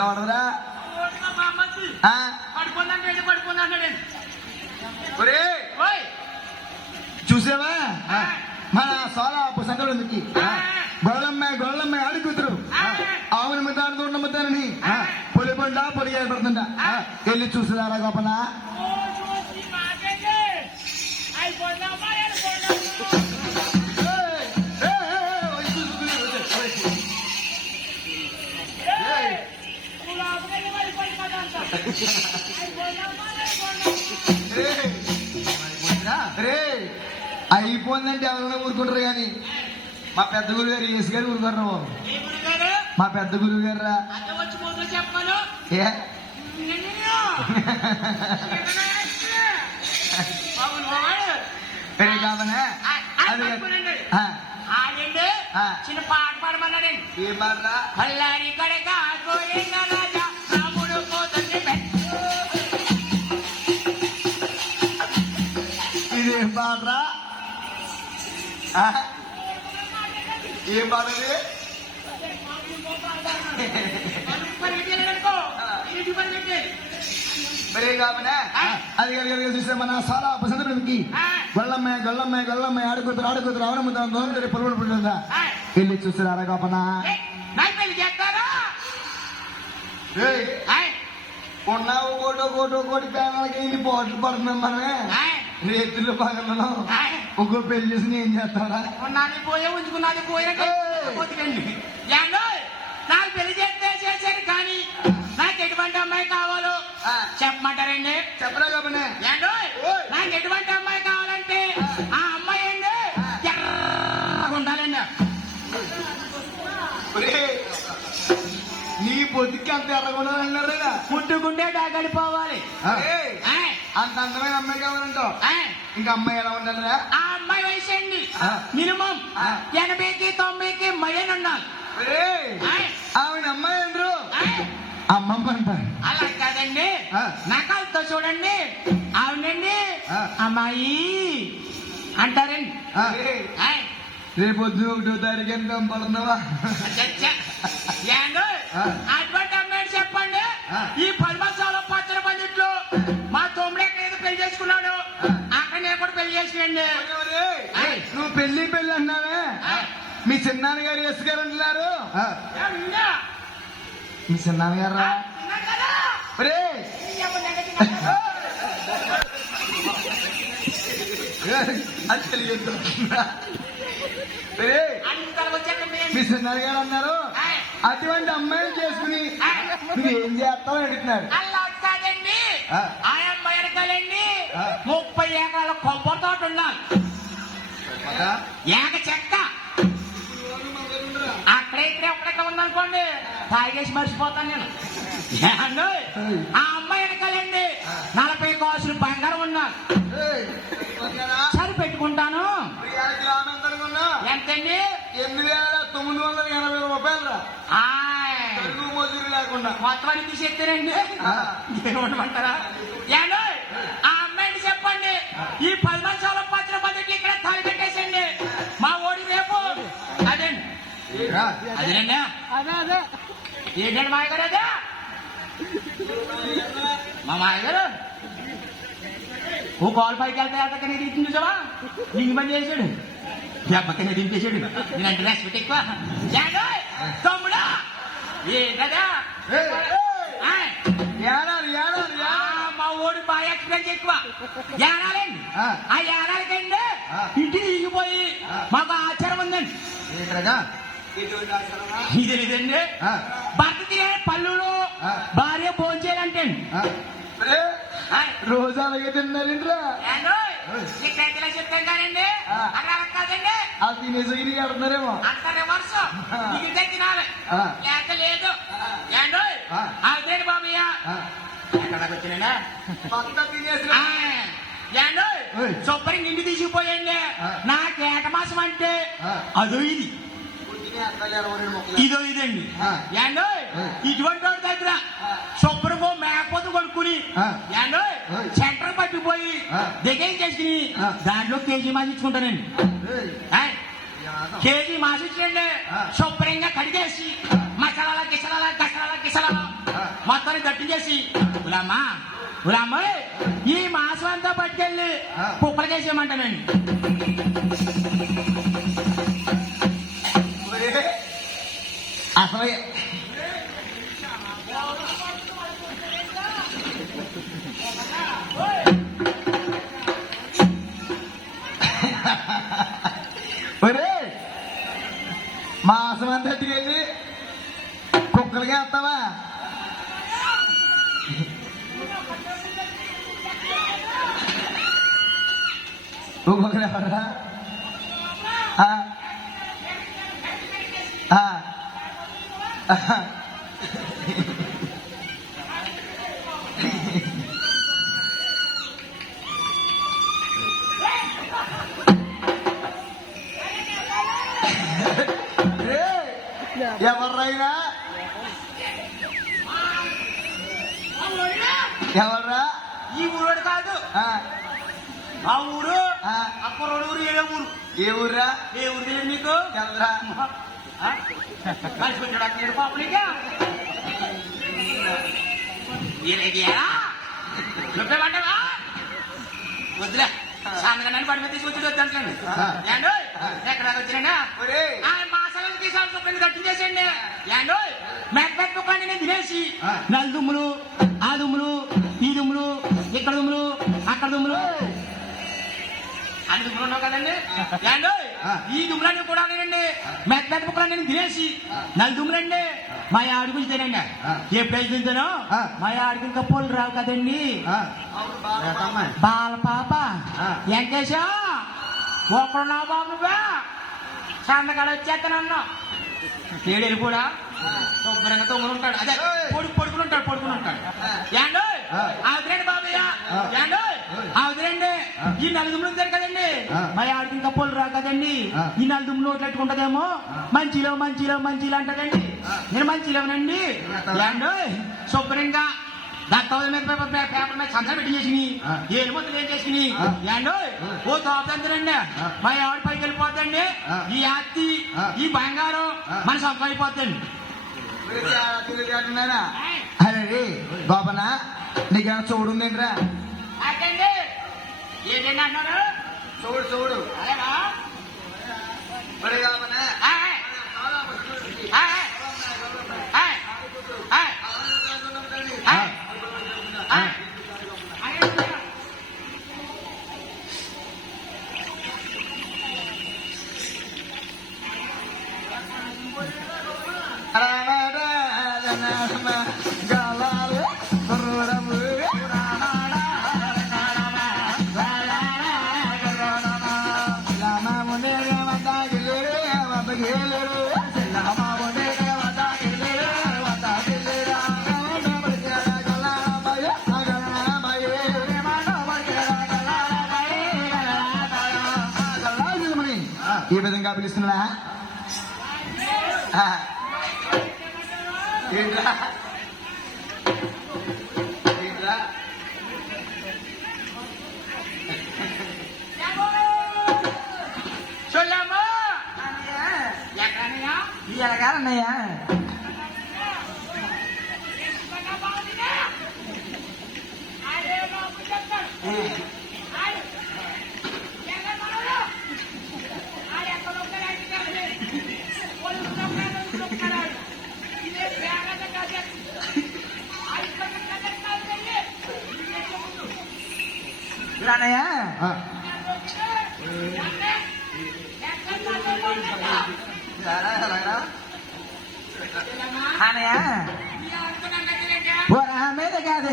ఎవడరా చూసావా మన సోలా సంగడికి గొడవలమ్మాయి ఆడి కూతురు ఆవుని ముద్దాను దూడ ముద్దానని పొలిపండా పొలి ఏర్పడుతుందా వెళ్ళి చూసిరారా గోపన అయిపోయిందంటే ఎవరైనా ఊరుకుంటారు కానీ మా పెద్ద గురువు గారు ఏసు గారు ఊరుకున్నారు మా పెద్ద గురువు గారు రా ఏ కాదనే చిన్న పాట పాడమన్నాడు ఏ పాట పల్లారి కడక రాజా రాముడు పోతుంది ఇదేం పాటరా ఏం పాటది మరే కామనే అది కలిగి చూస్తే మన సాలా పసందకి గొల్లమ్మాయి ఆడుకుతురు ఆవనముద్దా పొలవడు పుట్టిందా వెళ్ళి చూస్తారా కాపనా ఉన్నావు కోటి ప్యానలకి ఇన్ని పోట్లు పడుతున్నాం మనమే రేతుల్లో పగలను ఒక్కో పెళ్లి చేసి ఏం చేస్తాడా ఉన్నది పోయే ఉంచుకున్నది పోయినకండి నాకు పెళ్లి చేశారు కానీ నాకు ఎటువంటి అమ్మాయి కావాలో చెప్పమంటారండి చెప్పరా కాబట్టి నాకు ఎటువంటి అమ్మాయి కావాలంటే ఆ అమ్మాయి అండి ఎర్రగా ఉండాలండి నీ పొద్దుకి అంత ఎర్రగా ఉండాలన్నారా పుట్టుకుంటే గడిపోవాలి అంత అందమైన అమ్మాయి కావాలంటావు ఇంకా అమ్మాయి ఎలా ఉండాలిరా ఆ అమ్మాయి వయసు అండి మినిమం 80కి 90కి మయన్ ఉండాలి ఆవిడ అమ్మాయి అందరూ అమ్మమ్మ అంటారు అలా కాదండి నకలతో చూడండి అవునండి అమ్మాయి అంటారండి రేపొద్దు 1వ తారీఖు ఎంత పడుతున్నావా అటువంటి అమ్మాయి చెప్పండి ఈ 10 సంవత్సరాల పచ్చడి పందిట్లో మా తమ్ముడే ఏదో పెళ్లి చేసుకున్నాడు అక్కడ నేను కూడా పెళ్లి చేసినండి నువ్వు పెళ్లి అన్నావే మీ చిన్నాన్నగారు ఎస్ గారు అంటున్నారు మీ చిన్నాన్నగారు రా అది తెలియదు మీ చిన్నాన్నగారు అన్నారు అటువంటి అమ్మాయిని చేసుకుని నువ్వేం చేస్తావు అడుగుతున్నాడు అలా కాదండి ఆ అమ్మాయి అడగాలండి 30 ఎకరాల కొబ్బరి తోట ఉండాలి ఏక చెక్క అక్కడే ఇక్కడే ఒక్కడే ఉందనుకోండి తాగేసి మర్చిపోతాను నేను ఆ అమ్మాయి వెనకాలండి 40 కాసులు బంగారం ఉండాలి సరి పెట్టుకుంటాను ఎంతండి 8,980 రూపాయలు రా మజూరి లేకుండా మొత్తం అని తీసేస్తారండి ఏమంటారా ఆ అమ్మాయిని చెప్పండి ఈ 10 సంవత్సరాల పచ్చడి పద్ధతి ఇక్కడ తాగి పెట్టేసండి మా ఓడి రేపు అదేండి అదేనండి ఏంటండి మాయగారు అదే మా మాయగారు ఓ కాల్ పైకి వెళ్తే అక్కడ నేను చూసావా ఇంక పని చేసాడు పక్కనే దింపేసాడు నేనంటే రెస్పెక్ట్ ఎక్కువ తమ్ముడా ఏంటదా మా ఓడి బాగా ఎక్స్పీరియన్స్ ఎక్కువ ఏనాలండి ఆ ఏనాలకండి ఇంటికి దిగిపోయి మాకు ఆచారం ఉందండి ఇదేండి భర్త తినే పళ్ళులో భార్య భోంచేయాలంటే రోజు అలాగే తిన్నారండి చెప్తాను కానండి అలా కాదండి అది తినేసి కడుతున్నారేమో అంత రివర్స్ ఇదే తినాలి లేక లేదు అదేంటి బాబయ్య ఎక్కడికి వచ్చినా శుభ్రం ఇంటి తీసుకుపోయండి నా కేట మాసం అంటే అదో ఇది ఇదో ఇదండి ఏండో ఇటువంటి వాడి దగ్గర శుభ్రంగా మేకపోతు కొనుక్కుని ఏండో సెంటర్ పట్టిపోయి దగ్గర చేసుకుని దాంట్లో కేజీ మాసి ఇచ్చుకుంటానండి కేజీ మాసి ఇచ్చండి శుభ్రంగా కడిగేసి మసాలా గిసలాలా గసలాలా గిసలాలా మొత్తాన్ని దట్టించేసి ఉలమ్మా ఉలమ్మ ఈ మాసం అంతా పట్టుకెళ్ళి కుప్పలకేసేయమంటానండి. అసలు ఒరే మాసం అంతా ఎట్టుకెళ్ళి కుక్కలకి వేస్తావా? ఇంకొకరు ఎవరా? ఎవర్రైనా ఎవర్రా? ఈ ఊరోడు కాదు ఆ ఊరు అక్కరోడు ఊరు. ఏ ఊరు? ఏ ఊర్రా? ఏ ఊరు తెలియదు నీకు? ఎవరా? కలిసిపోయాడు పాపనికా చెప్పేమంటావా? వద్దులే సాయంత్రం పడి మీద తీసుకొచ్చి వచ్చాను. ఏండో ఎక్కడ వచ్చినా మాసాలను తీసుకొని కట్టించేసండి. ఏండో మెట్ట ముక్కని నేను తినేసి నలు దుమ్ములు ఆ దుమ్ములు ఈ దుమ్ములు ఇక్కడ దుమ్ములు అక్కడ దుమ్ములు అన్ని దుమ్ములు ఉన్నావు కదండి. ఏండో ఈ దుమ్ములన్నీ కూడా నేనండి మెత్త ముక్కలు నేను తినేసి నలు దుమ్ములండి మా ఆడుకుని తినండి. ఎప్పుడైతే తింటానో మా ఆడికి ఇంకా పొలు రావు కదండి. బాల పాప వెంకేశా ఒక్కడున్నా బాబు నువ్వా సందకాడ వచ్చేస్తానన్నా ఏడు వెళ్ళిపోడా శుభ్రంగా తొమ్మిది ఉంటాడు. అదే పడుకుని ఉంటాడు. ఏండో అవుతురండి బాబయ్య ఏండో అవుతురండి. ఈ నలుగురు ఉంటారు కదండి మా ఆడికి ఇంకా పొలు రావు కదండి. ఈ నలుగురు నోట్లు పెట్టుకుంటదేమో మంచిలో అంటదండి. నేను మంచిలోనండి. ఏండో శుభ్రంగా దత్తవల మీద పేపర్ మీద సంతకం పెట్టి చేసి ఏడు మొత్తం ఏం చేసి ఏండో ఓ తోపండి మా ఆవిడ పైకి వెళ్ళిపోద్దండి. ఈ ఆస్తి ఈ బంగారం మన సొంతం అయిపోద్దండి. అరే గోపనా నీకేమైనా చూడు ఉందేంట్రా? ఏంటండి అన్నారు? చూడు అదేనా ఈ విధంగా పిలుస్తున్నా ఏంట్రా చొల్లమ్మా ఎక్కడన్నయ్యా? ఎలాగారన్నయ్యా? అన్నయ్య అన్నయ్య మీద కాదు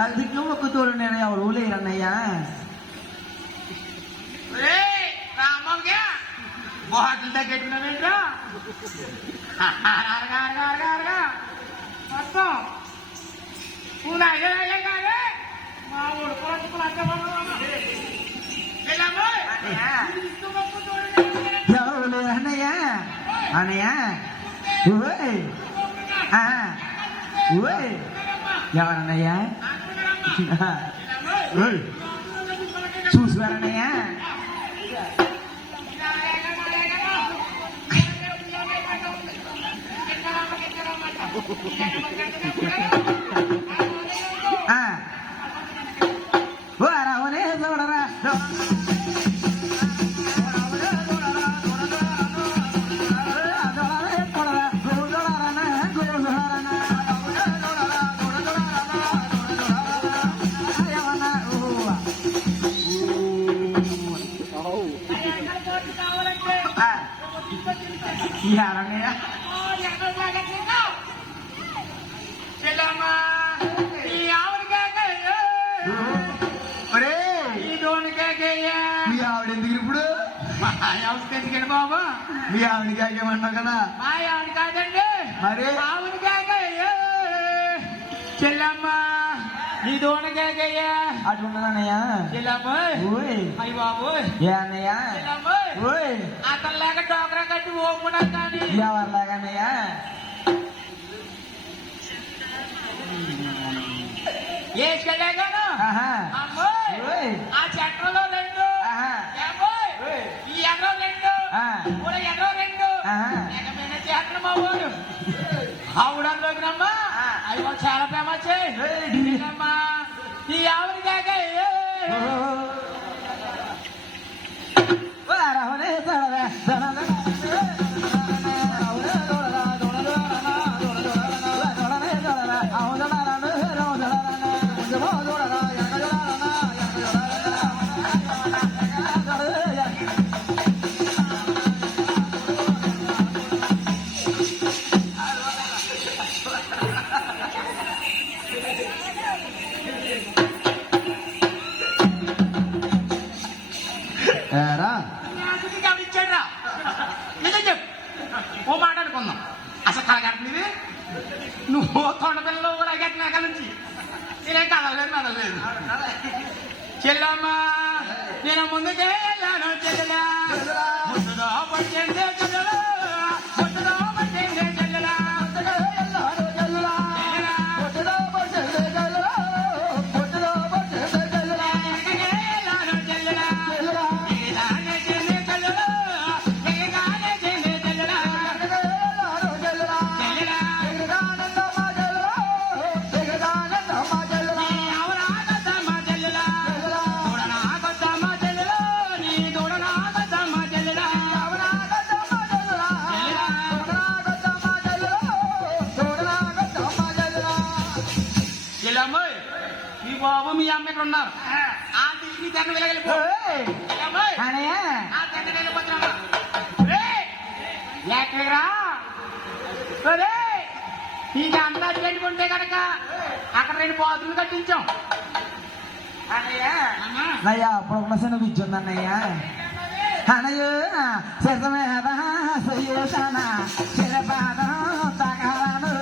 నలుదిక్కు మొక్కుతోడు నేను ఎవరు లేరన్నయ్యా. రామయ్య బాటిల్ తగ్గట్టున్నావేంట్రా మొత్తం మా ఎవరు లేరన్నయ్యా. అన్నయ్యా ఓయ్ ఓయ్ ఎవరన్నయ్యా చూసారన్నయ్యా. రావనే చూడరా యారన్నయ్యా మీ ఆవిడ ఎందుకు ఇప్పుడు ఎందుకండి బాబు మీ ఆవిడ కాకేమన్నావు కదా మా ఆవిడ కాదండి మరి ఆవిడ కాకయ్య చెల్లమ్మ నీ దోణ కాకయ్య అటు ఉన్నదన్నయ్యా. చెల్లమ్మ ఓయ్ అయ్యి బాబు ఏ అన్నయ్యా చెల్లమ్మ ఓయ్ అతనిలాగా డోకరా కట్టి ఓపుకున్నా కానీ ఎవరిలాగన్నయ్యా. వేసుకెళ్ళాగాను అమ్మాయి ఓయ్ ఆ చట్రంలో రెండు ఏమోయ్ ఈ ఎర్ర రెండు కూడా ఎర్ర రెండు ఎగమైన చేతను మా ఊరు ఆవిడలోకి రమ్మా అవి మాకు చాలా ఫేమస్ అమ్మా ఈ ఆవిడ కాక రావనే చూడరా గమనించాడురా నిజం చెప్పు ఓ మాట అనుకుందాం అసలు కలగట్లేదు నువ్వు తొండ పిల్లలు కూడా కట్టిన అక్కడి నుంచి నేనేం కదలలేదు మెదలలేదు చెల్లమ్మ నేను ముందుకే వెళ్ళాను చెల్లెలా ముందుగా పట్టిందే చెల్లెలా ముందుగా పట్టిందే చెల్లెలా మీ బాబు మీ అమ్మ ఇక్కడ ఉన్నారు ఆ తీసుకుని తెగ వెళ్ళిపో ఎక్కడిరా నీకు అంతా చెట్టుకుంటే కనుక అక్కడ 2 బాతులు కట్టించాం అన్నయ్య అప్పుడు ఒక చిన్న విద్య ఉందన్నయ్య. అన్నయ్య శతమేద సయ్యేసాన శిరపాద తగలను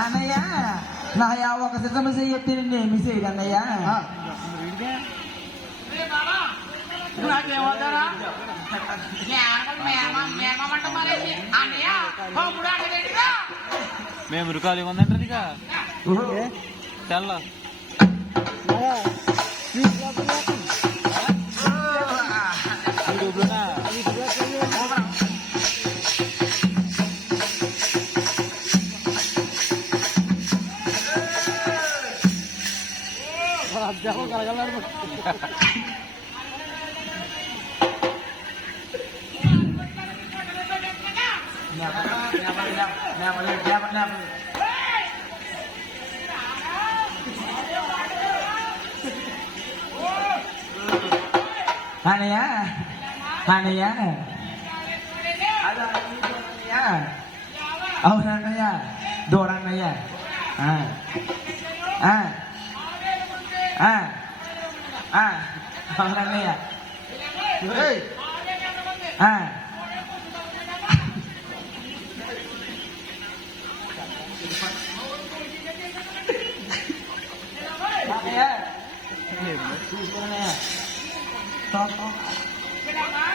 అన్నయ్య నాయా ఒక సిద్ధమ చెయ్యి ఏమి చేయదు అన్నయ్య. నాకేమవుతారా మేమంట మరేసి అన్నయ్య తమ్ముడు అడగేటిగా మేము రుకాలు ఇవ్వండి ఇక తెల్ల కలగలరు అన్నయ్య అన్నయ్య అవునన్నయ్య దూడన్నయ్య అవునన్నయ్య ఏయ్,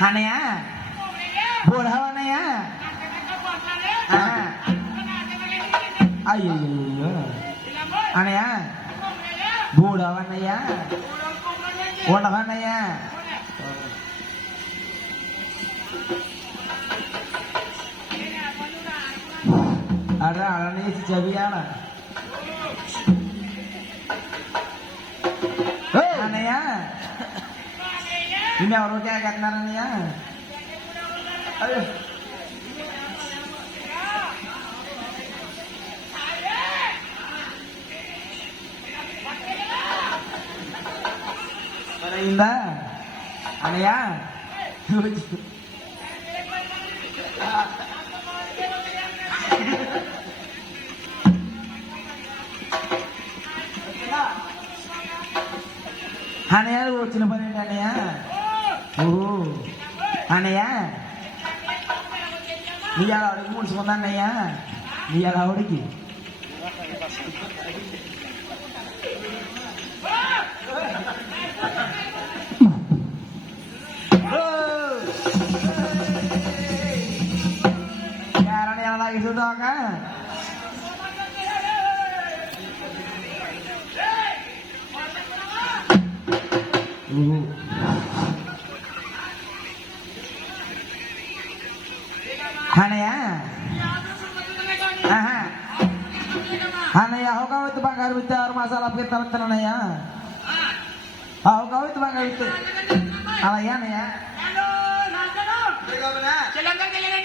అన్నయ్య బోడవన్నయ్య అయ్యో అన్నయ్య బోడవన్నయ్య ఉండవన్నయ్య అరే అలానే చదివాడ అన్నయ్య నిన్నెవరో కేకెత్తున్నారన్నయ్య అయ్యో అయిందా అన్నయ్య అన్నయ్య వచ్చిన పని ఏంటి అన్నయ్య ఓ అన్నయ్య నీ అలా ఆవిడకి ముడుచుకుందా అన్నయ్య నీ అలా ఆవిడకి ఎలా ఇసుదాకా అన్నయ్య అన్నయ్య అవకావత్తు బంగారు విత్తే 6 మాసాలు అప్పగిస్తానన్నయ్య అవకావత్తు బంగారు విత్తే అలాగే అన్నయ్య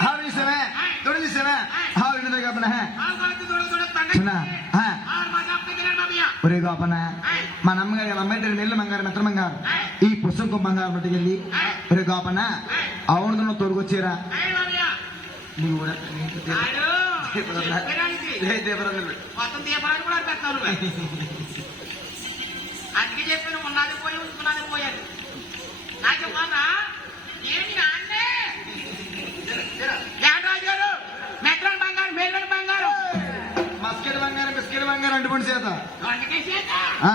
हाँ भी समय थोड़ी सी समय हाँ भी नहीं अपना है सुना हाँ ఒరే గోపన మా నమ్మగారు అమ్మాయి నెల్లు బంగారు మెత్త బంగారు ఈ పుస్తకం బంగారు పట్టుకెళ్ళి ఒరే గోపన అవును నువ్వు తోడుకొచ్చారా నువ్వు కూడా అందుకే చెప్పాను ఉన్నది పోయి ఉంచుకున్నది పోయాలి నాకు ఇవ్వనా ఏమి నాన్నే రాజు గారు మెట్రోల్ బంగారు మేలోని బంగారు మస్కెట్ బంగారం బిస్కెట్ బంగారం అంటుకోండి చేత అందుకే చేత ఆ